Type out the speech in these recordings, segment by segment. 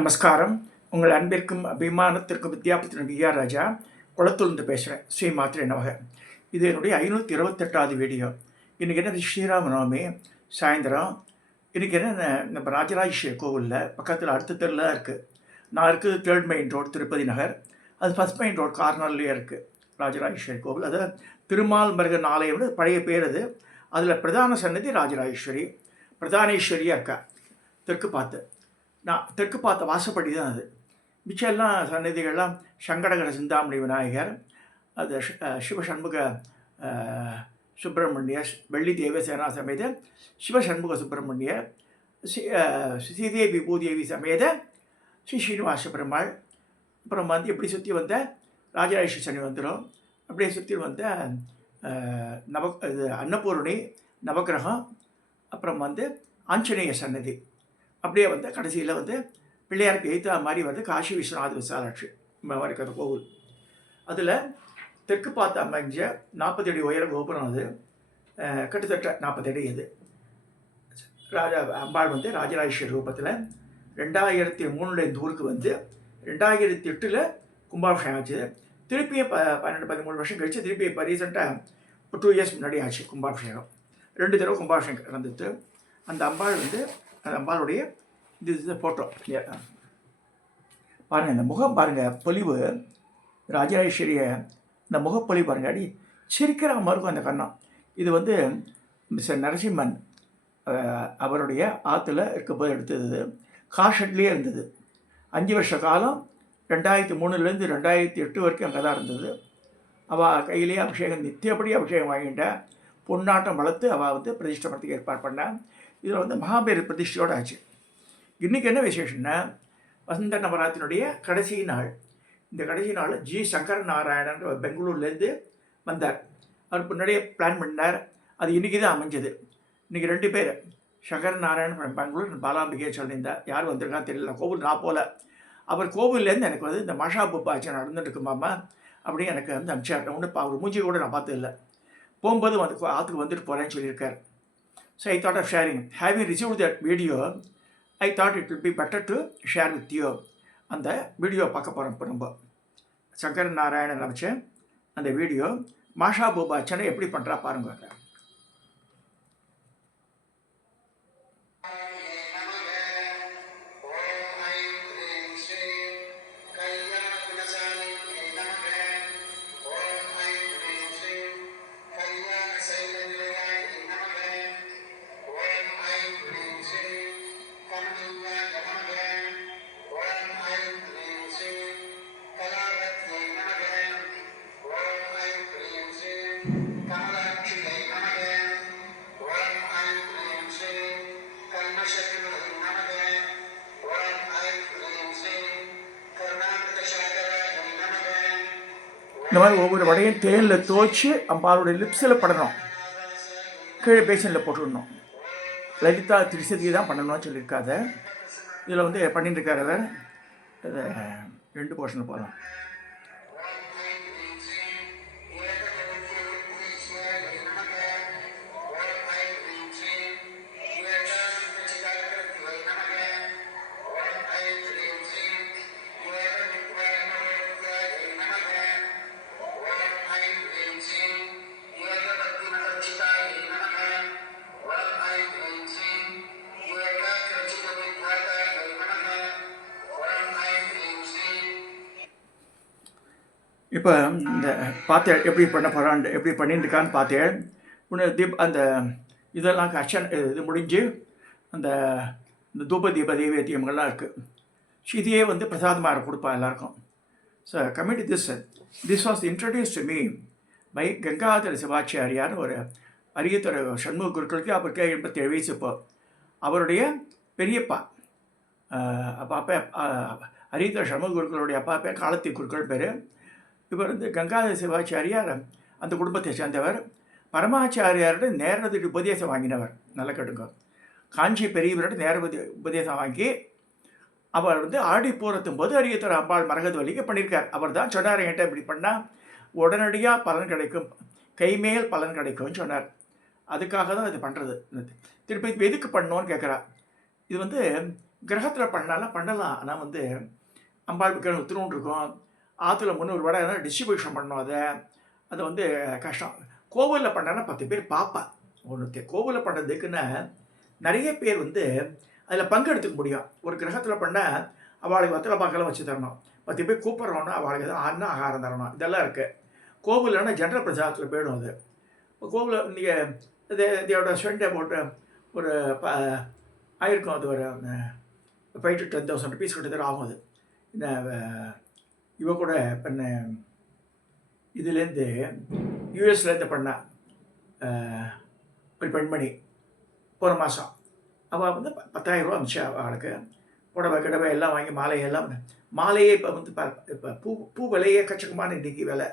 நமஸ்காரம். உங்கள் அன்பிற்கும் அபிமானத்திற்கும் வித்யாபத்தின் விஆர் ராஜா குளத்தூர்ந்து பேசுகிறேன். ஸ்ரீ மாத்திரை நமக. இது என்னுடைய 528வது வீடியோ. இன்றைக்கி என்ன ஸ்ரீராம நவமி சாயந்தரம். இன்றைக்கி என்ன நம்ம ராஜராஜேஸ்வரி கோவிலில் பக்கத்தில் அடுத்த தெருவில் தான் இருக்குது. நான் இருக்குது 3rd மெயின் ரோடு திருப்பதி நகர். அது 1st மெயின் ரோடு கார்னர்லேயே இருக்குது ராஜராஜேஸ்வரி கோவில். அது திருமால் முருகன் ஆலயம்னு பழைய பேர் அது. அதில் பிரதான சன்னதி ராஜராஜேஸ்வரி, பிரதானேஸ்வரியாக இருக்கா தெற்கு பார்த்து. நான் தெற்கு பார்த்த வாசப்படி தான் அது. மிச்சம் எல்லாம் சன்னதிகள்லாம் சங்கடகர சிந்தாமணி விநாயகர், அது சிவசண்முக சுப்பிரமணிய, வெள்ளி தேவசேனா சமேத சிவசண்முக சுப்பிரமணிய, ஸ்ரீதேவி பூதேவி சமேத ஸ்ரீ ஸ்ரீனிவாச பெருமாள். அப்புறம் வந்து இப்படி சுற்றி வந்த ராஜராஜேஸ்வரி சனி வந்துடும். அப்படியே சுற்றி வந்த இது அன்னபூரணி நவகிரகம், அப்புறம் வந்து ஆஞ்சநேய சன்னதி. அப்படியே வந்து கடைசியில் வந்து பிள்ளையாருக்கு எய்த்தா மாதிரி வந்து காசி விஸ்வநாத விசாலாட்சி இருக்கிற கோவில். அதில் தெற்கு பார்த்து அமைஞ்ச 40 அடி உயர கோபுரம். அது கிட்டத்தட்ட 40 அடி. இது அம்பாள் வந்து ராஜராஜேஸ்வரி ரூபத்தில் 2003 இந்த ஊருக்கு வந்து 2008 கும்பாபிஷேகம் ஆச்சு. திருப்பியும் 12-13 வருஷம் கழிச்சு திருப்பி இப்போ ரீசெண்டாக 2 இயர்ஸ் முன்னாடி ஆச்சு கும்பாபிஷேகம். 2 தடவை கும்பாபிஷேகம் நடந்துட்டு அந்த அம்பாள் வந்து அந்த அம்பாளுடைய இது ஃபோட்டோ பாருங்கள். இந்த முகம் பாருங்கள், பொலிவு ராஜராஜேஸ்வரிய இந்த முகப்பொலிவு பாருங்கள். அடி சிரிக்கிற மாதிரி இருக்கும் அந்த கண்ணம். இது வந்து மிஸ்டர் நரசிம்மன் அவருடைய ஆற்றுல இருக்கும்போது எடுத்தது. காஷட்லேயே இருந்தது. 5 வருஷ காலம் 2003 2008 வரைக்கும் அங்கே தான் இருந்தது. அவள் கையிலேயே அபிஷேகம், நித்தியப்படி அபிஷேகம் வாங்கிட்ட பொன்னாட்டம் வளர்த்து அவள் வந்து பிரதிஷ்டப்படுறதுக்கு ஏற்பாடு பண்ணான். இதில் வந்து மகாபேர பிரதிஷ்டையோடு ஆச்சு. இன்றைக்கி என்ன விசேஷம்னா வசந்த நவராத்திரியுடைய கடைசி நாள். இந்த கடைசி நாள் ஜி சங்கர நாராயணன் பெங்களூர்லேருந்து வந்தார். அவர் முன்னாடியே பிளான் பண்ணார். அது இன்றைக்கி தான் அமைஞ்சது. இன்றைக்கி 2 பேர், சங்கர நாராயணன் பெங்களூர், பாலாம்பிகை சொல்லியிருந்தார். யார் வந்திருக்கான்னு தெரியல. கோவில் நான் போல. அவர் கோவில்லேருந்து எனக்கு வந்து இந்த மாஷா புப்பாச்சு நடந்துட்டுருக்குமாம்மா அப்படின்னு எனக்கு வந்து அனுப்பிச்சார். ஒன்று அவர் மூஞ்சி கூட நான் பார்த்ததில்லை. போகும்போது வந்து ஆற்றுக்கு வந்துட்டு போகிறேன்னு சொல்லியிருக்கார். So I thought of sharing. Having received that video, I thought it would be better to share with you. அந்த வீடியோ பார்க்க போகிறோம். இப்போ நம்ம சங்கர நாராயணன் அமைச்ச அந்த வீடியோ மாஷா பூபாச்சனை எப்படி பண்ணுறா பாருங்க. இந்த மாதிரி ஒவ்வொரு வடையும் தேனில் துவைச்சி அம்பாளுடைய லிப்ஸில் படணும். கீழே பேஷனில் போட்டுடணும். லலிதா திரிசதி தான் பண்ணணும்னு சொல்லியிருக்காத. இதில் வந்து பண்ணிட்டு இருக்காரு அவர். இதை 2 போர்ஷனில் போகலாம். இப்போ இந்த பார்த்தேன் எப்படி பண்ண போகிறான், எப்படி பண்ணிட்டு இருக்கான்னு பார்த்தேன். இன்னும் அந்த இதெல்லாம் இது முடிஞ்சு அந்த தூப தீப தெய்வேத்தியங்கள்லாம் இருக்குது. இதையே வந்து பிரசாதமாக கொடுப்பா எல்லாருக்கும். So committee this was introduce to me by Gangadhara Sivachariyar, ஒரு அரியத்துறை சண்முக குருக்களுக்கு. அவருக்கு 87 வயசு. இப்போ அவருடைய பெரியப்பா அப்பா அரியத்துறை சண்முக குருக்களுடைய அப்பா பேர் காலத்தி குருக்கள் பேர். இவர் வந்து கங்காதர சிவாச்சாரியார் அந்த குடும்பத்தை சேர்ந்தவர். பரமாச்சாரியாரோட நேரடி உபதேசம் வாங்கினவர். நல்ல கேட்டுங்க. காஞ்சி பெரியவரோட நேர உபதேசம் வாங்கி அவர் வந்து ஆடி பூரத்தும் போது அரியத்துறை அம்பாள் மரகத வலிக்கு பண்ணியிருக்கார். அவர் தான் சொன்னார், என்கிட்ட இப்படி பண்ணால் உடனடியாக பலன் கிடைக்கும், கைமேல் பலன் கிடைக்கும்னு சொன்னார். அதுக்காக தான் இது பண்ணுறது. திருப்பி எதுக்கு பண்ணோன்னு கேட்குறா. இது வந்து கிரகத்தில் பண்ணலாம். ஆனால் வந்து அம்பாள் விக்கிரகம் உத்துணுன்னு இருக்கும். ஆற்றுல 300 வடை டிஸ்ட்ரிபியூஷன் பண்ணணும் அது வந்து கஷ்டம். கோவிலில் பண்ணான்னா 10 பேர் பார்ப்பா. ஒன்று கோவிலில் பண்ணுறதுக்குன்னா நிறைய பேர் வந்து அதில் பங்கெடுத்துக்க முடியும். ஒரு கிரகத்தில் பண்ணால் அவளுக்கு வெத்தலை பாக்கெல்லாம் வச்சு தரணும். 10 பேர் கூப்பிட்றோன்னா அவளுக்கு எதாவது ஆகாரம் தரணும். இதெல்லாம் இருக்குது. கோவில்னா ஜென்ரல் பிரச்சாரத்தில் போயிடும் அது. கோவிலில் நீங்கள் இதோட ஸ்பெண்ட் அபவுட் ஒரு ஆயிருக்கும். அது ஒரு 5 to 10,000 rupees கிட்டத்தட்ட ஆகும். அது இந்த இவ கூட பண்ண இதுலேருந்து யூஎஸ்லேருந்து பண்ண ஒரு பெண்மணி போன மாதம் அவள் வந்து 10,000 ரூபா அமிச்சா. அவளுக்கு புடவை கிடவை எல்லாம் வாங்கி மாலையே இப்போ வந்து இப்போ பூ விலையே கச்சகமான இன்றைக்கி விலை.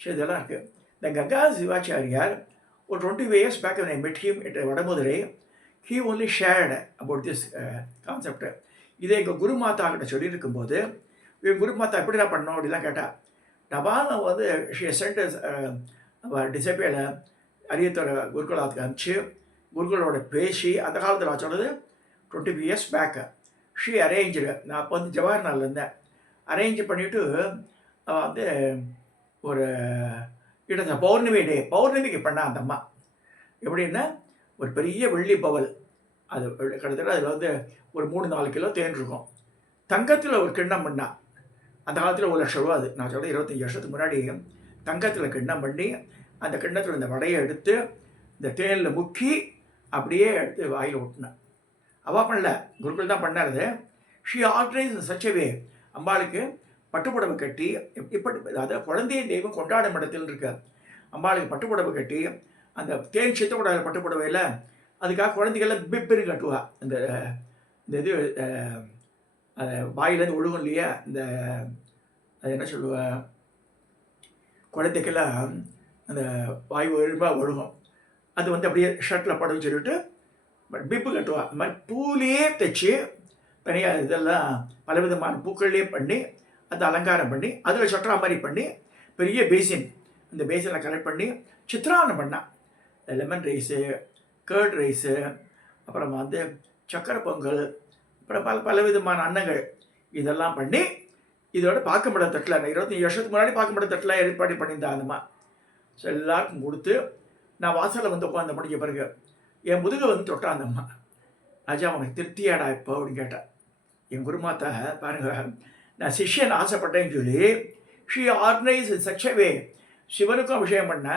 சரி, இதெல்லாம் இருக்குது. இந்த கங்கா சிவாச்சாரியார் ஒரு 25 years back when I met him at Vadamadurai, he only shared about this concept. இதை எங்கள் குருமாதா கிட்ட சொல்லியிருக்கும்போது, என் குருமாதா எப்படி நான் பண்ணோம் அப்படிலாம் கேட்டால், டபால் வந்து சென்ட் டிசைபியில் அரியத்தோட குருகுலாத்துக்கு அனுப்பிச்சு குருகுலோட பேசி, அந்த காலத்தில் நான் சொன்னது 25 years back, ஷீ அரேஞ்சு. நான் அப்போ வந்து ஜவஹர்லால் இருந்தேன். அரேஞ்ச் பண்ணிவிட்டு வந்து ஒரு கிட்ட பௌர்ணமிக்கு பண்ண அந்த அம்மா எப்படின்னா, ஒரு பெரிய வெள்ளி பவல், அது கிட்டத்தட்ட அதில் வந்து ஒரு 3-4 கிலோ தேன் இருக்கும். தங்கத்தில் ஒரு கிண்ணம் பண்ணா. அந்த காலத்தில் 1,00,000 ரூபா. அது நான் சொல்ல 25 வருஷத்துக்கு முன்னாடி தங்கத்தில் கிண்ணம் பண்ணி, அந்த கிண்ணத்தில் இந்த வடையை எடுத்து இந்த தேனில் முக்கி அப்படியே எடுத்து வாயில் ஓட்டினேன். அவள் பண்ணல, குருக்கள் தான் பண்ணாரு. She organise சச்சவே. அம்பாளுக்கு பட்டுப்புடவை கட்டி, இப்படி அதாவது குழந்தைய தெய்வம் கொண்டாடும் இடத்தில் இருக்க அம்பாளுக்கு பட்டுப்புடவை கட்டி, அந்த தேன் சித்தக்கூடாது பட்டுப்புடவையில் அதுக்காக குழந்தைகள்லாம் பிப்பிரி கட்டுவா. இந்த இது அதை வாயிலேருந்து ஒழுகும் இல்லையா, இந்த அது என்ன சொல்லுவா, குழந்தைக்கெல்லாம் அந்த வாய் ஒழுங்காக ஒழுகும். அது வந்து அப்படியே ஷர்ட்டில் படம் சொல்லிவிட்டு பிப்பு கட்டுவா. இந்த மாதிரி பூலேயே தைச்சி தனியாக இதெல்லாம் பலவிதமான பூக்கள்லேயே பண்ணி அதை அலங்காரம் பண்ணி அதில் சொட்டுறா மாதிரி பண்ணி பெரிய பேசின், அந்த பேசினை கலெக்ட் பண்ணி சித்திராவணம் பண்ணால் லெமன் ரைஸு, கர்ட் ரைஸு, அப்புறம் வந்து சக்கரை பொங்கல், அப்புறம் பலவிதமான அன்னங்கள் இதெல்லாம் பண்ணி இதோட பாக்குமட தட்டில் 25 வருஷத்துக்கு முன்னாடி பாக்குமட தட்டில் ஏற்பாடு பண்ணியிருந்தேன். அந்தம்மா ஸோ எல்லாருக்கும் கொடுத்து நான் வாசலில் வந்து உட்காந்து முடிஞ்ச பிறகு என் முதுகை வந்து தொட்டான் அந்த அம்மா. ராஜா உனக்கு திருப்தியாடா இப்போ அப்படின்னு கேட்டேன். என் குருமாத்தா பாருங்க, நான் சிஷ்யன் ஆசைப்பட்டேன்னு சொல்லி ஷீ ஆர்கனைஸ் சச்சவே. சிவனுக்கும் அபிஷேகம் பண்ண,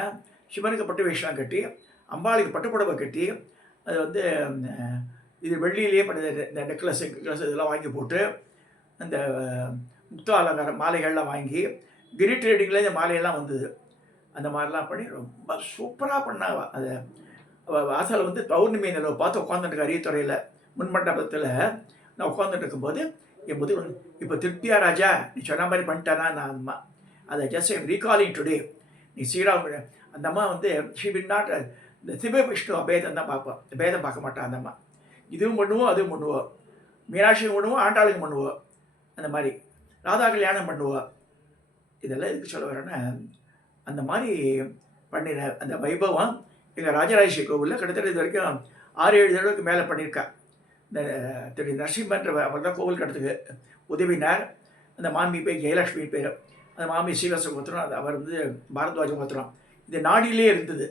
சிவனுக்கு பட்டு வேஷம் கட்டி, அம்பாளுக்கு பட்டுப்புடவை கட்டி, அது வந்து இது வெள்ளியிலேயே பண்ண இந்த நெக்லஸ் இதெல்லாம் வாங்கி போட்டு, அந்த முத்து அலங்காரம் மாலைகள்லாம் வாங்கி, கிரி ட்ரேடிங்கில் இந்த மாலையெல்லாம் வந்தது. அந்த மாதிரிலாம் பண்ணி ரொம்ப சூப்பராக பண்ணாவா. அதை வாசலில் வந்து பௌர்ணமி நிலவை பார்த்து உட்காந்துட்டு அரியத்துறையில் முன்மண்டபத்தில் நான் உட்காந்துட்டு இருக்கும்போது என் முதுகு இப்போ திருப்தியா ராஜா நீ சொன்ன மாதிரி பண்ணிட்டானா. நான் அம்மா அதை ஜஸ்ட் ஐம் ரீகாலிங் டுடே. நீ ஸ்ரீராம் அந்த அம்மா வந்து ஷீ வில் நாட் இந்த சிவ விஷ்ணு அபேதம் தான் பார்ப்போம், பேதம் பார்க்க மாட்டான் அந்த அம்மா. இதுவும் பண்ணுவோம் அதுவும் பண்ணுவோம், மீனாட்சியும் பண்ணுவோம் ஆண்டாளுக்கும் பண்ணுவோம், அந்த மாதிரி ராதா கல்யாணம் பண்ணுவோம். இதெல்லாம் எதுக்கு சொல்ல வரேன்னா, அந்த மாதிரி பண்ணின அந்த வைபவம் எங்கள் ராஜராஜேஸ்வரி கோவிலில் கிட்டத்தட்ட இது வரைக்கும் 6-7 தடவைக்கு மேலே பண்ணியிருக்கா. இந்த திரு நரசிம்மன்ற அவர் தான் கோவில் கட்டத்துக்கு உதவினார். அந்த மாமி பேர் ஜெயலட்சுமி பேர், அந்த மாமி ஸ்ரீவச கோத்திரம், அது அவர் வந்து பாரத்வாஜ கோத்திரம். இது நாடிலே இருந்தது.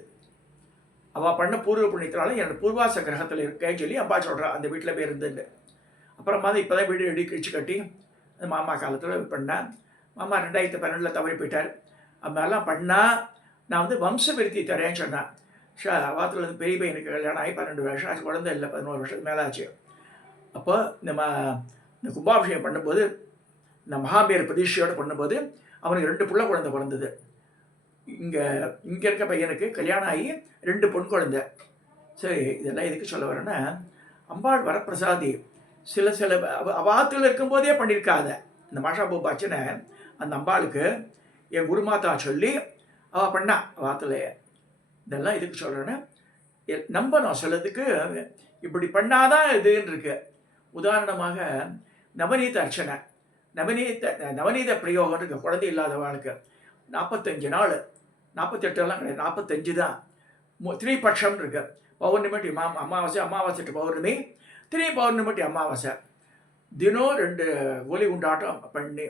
அவள் பண்ண பூர்வ புண்ணியத்தினால என்னோட பூர்வாச கிரகத்தில் இருக்கேன்னு சொல்லி அப்பா சொல்கிறான். அந்த வீட்டில் போய் இருந்துட்டு அப்புறமா தான் இப்போ தான் வீடு ரெடி கிழிச்சு கட்டி அந்த மாமா காலத்தில் பண்ணேன். மாமா 2012 தவறி போயிட்டார். அதெல்லாம் பண்ணால் நான் வந்து வம்ச விருத்தி தரேன்னு சொன்னேன். வாரத்தில் வந்து பெரிய பையனுக்கு கல்யாணம் ஆகி 12 வருஷம் ஆச்சு, குழந்தை இல்லை, 11 வருஷத்துக்கு மேலே ஆச்சு. அப்போ இந்த கும்பாபிஷேகம் பண்ணும்போது, இந்த மகாபீர பிரதிஷ்டையோடு பண்ணும்போது அவனுக்கு 2 புள்ள குழந்தை பிறந்தது. இங்கே இருக்க பையனுக்கு கல்யாணம் ஆகி 2 பொன் குழந்தை. சரி, இதெல்லாம் எதுக்கு சொல்ல வரேன்னா, அம்பாள் வரப்பிரசாதி சில அவாத்தில் இருக்கும்போதே பண்ணியிருக்காத இந்த மாஷாபூ பாச்சனை அந்த அம்பாளுக்கு என் குருமாதா சொல்லி அவள் பண்ணா வாத்தில். இதெல்லாம் எதுக்கு சொல்கிறேன்னா, நம்பணும் சிலதுக்கு இப்படி பண்ணாதான் இதுன்னு இருக்கு. உதாரணமாக நவநீத அர்ச்சனை, நவநீத பிரயோகம் இருக்கு. குழந்தை இல்லாதவளுக்கு 45 நாள், 48 கிடையாது, 45 தான். 3 பட்சம் இருக்கு. பௌர்ணமி அமாவாசை டு பௌர்ணமி, திரும்பி பௌர்ணமிட்டி அமாவாசை. தினம் 2 ஒலி உண்டாட்டம் பண்ணி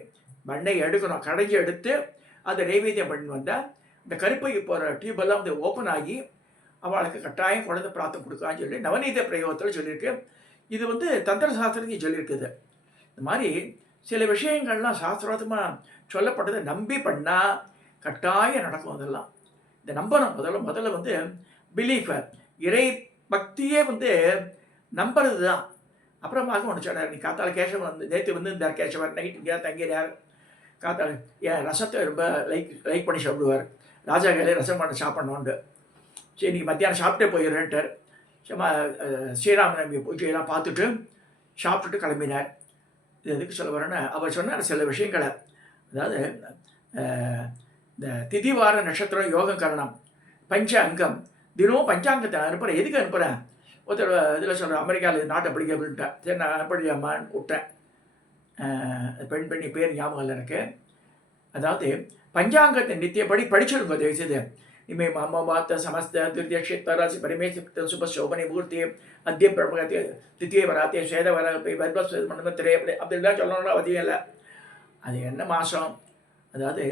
மண்ணை எடுக்கணும். கடைஞ்சி எடுத்து அதை நைவேத்தியம் பண்ணி வந்தால் இந்த கருப்பைக்கு போகிற டியூபெல்லாம் வந்து ஓப்பன் ஆகி அவளுக்கு கட்டாயம் குழந்தை பிரார்த்தம் கொடுக்கான்னு சொல்லி நவநீத பிரயோகத்தில் சொல்லியிருக்கு. இது வந்து தந்திர சாஸ்திரத்தையும் சொல்லியிருக்குது. இந்த மாதிரி சில விஷயங்கள்லாம் சாஸ்திரோத்தமாக சொல்லப்பட்டதை நம்பி பண்ணால் கட்டாயம் நடக்கும். அதெல்லாம் இந்த நம்பணும். முதல்ல வந்து பிலீஃபை, இறை பக்தியே வந்து நம்புறது தான். அப்புறமாக ஒன்று சொன்னார், நீ காத்தால கேசவன் வந்து நேற்று வந்து இந்த கேசவன் நைட் இங்கே தங்கிறார். காத்தால என் ரசத்தை ரொம்ப லைக் பண்ணி சாப்பிடுவார். ராஜா கையிலே ரசம் பண்ண சாப்பிட்ணுண்டு. சரி இன்றைக்கி மத்தியானம் சாப்பிட்டே போயிடுறேன்ட்டார். சும்மா ஸ்ரீராமநவமி பூஜையெல்லாம் பார்த்துட்டு சாப்பிட்டுட்டு கிளம்பினார். இது எதுக்கு சொல்ல வரேன்னா, அவர் சொன்னார் சில விஷயங்களை. அதாவது இந்த திதிவார நட்சத்திரம் யோகம் கரணம் பஞ்ச அங்கம் தினமும் பஞ்சாங்கத்தை அனுப்புகிறேன். எதுக்கு அனுப்புகிறேன்? ஒருத்தர் இதில் சொல்கிறேன், அமெரிக்காவில் நாட்டை படிக்க அப்படின்ட்டேன். சரி நான் அனுப்பிடியாமான்னு விட்டேன். பெண்ணி பேர் ஞாபகம் இல்லை எனக்கு. அதாவது பஞ்சாங்கத்தை நித்தியப்படி படிச்சிருங்க தயவுசெய்து. இமே அம்மாவாத்த சமஸ்த திருத்திய க்ஷேத்ராசி பரமேஸ்வர சுப சோபனை மூர்த்தி அத்திய பிரபகத்தை தித்திய வராத்திய சேத வர வர்பஸ் மண்டபத்திரே அப்படிலாம் சொல்லணும்னா அவதியம் இல்லை. அது என்ன மாதம், அதாவது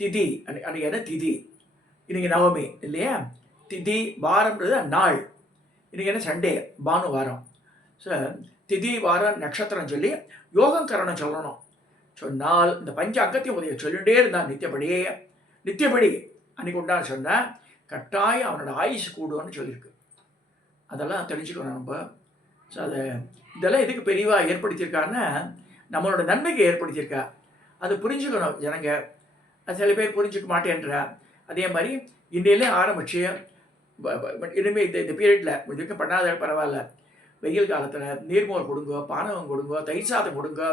திதி, அன்றைக்கி என்ன திதி, இன்றைக்கி நவமி இல்லையா, திதி வாரம்ன்றது நாள், இன்றைக்கி என்ன சண்டே பானு வாரம். ஸோ திதி வாரம் நட்சத்திரம் சொல்லி யோகம் கரணம் சொல்லணும். சொன்னால் இந்த பஞ்ச அங்கத்தையும் உதவி சொல்லிகிட்டே இருந்தான் நித்தியப்படி அன்றைக்கி உண்டான சொன்னால் கட்டாயம் அவனோட ஆயுசு கூடுன்னு சொல்லியிருக்கு. அதெல்லாம் தெரிஞ்சுக்கணும் நம்ம. ஸோ அதை இதெல்லாம் எதுக்கு பெரியவாக ஏற்படுத்தியிருக்கான்னா நம்மளோட நன்மைக்கு ஏற்படுத்தியிருக்கா. அது புரிஞ்சுக்கணும் ஜனங்க. அது சில பேர் புரிஞ்சுக்க மாட்டேன்றா. அதே மாதிரி இன்னையிலே ஆரம்பிச்சு இனிமேல் இந்த பீரியடில் இதுக்கு பண்ணாத பரவாயில்ல. வெயில் காலத்தில் நீர்மோர் கொடுங்கோ, பானகம் கொடுங்கோ, தயிர் சாதம் கொடுங்கோ,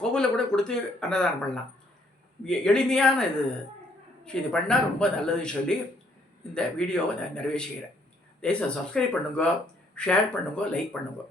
கோவிலில் கூட கொடுத்து அன்னதானம் பண்ணலாம். எளிமையான இது பண்ணால் ரொம்ப நல்லதுன்னு சொல்லி இந்த வீடியோவை நான் நிறைவே செய்கிறேன். தயவுசெய்து சப்ஸ்கிரைப் பண்ணுங்க, ஷேர் பண்ணுங்க, லைக் பண்ணுங்க.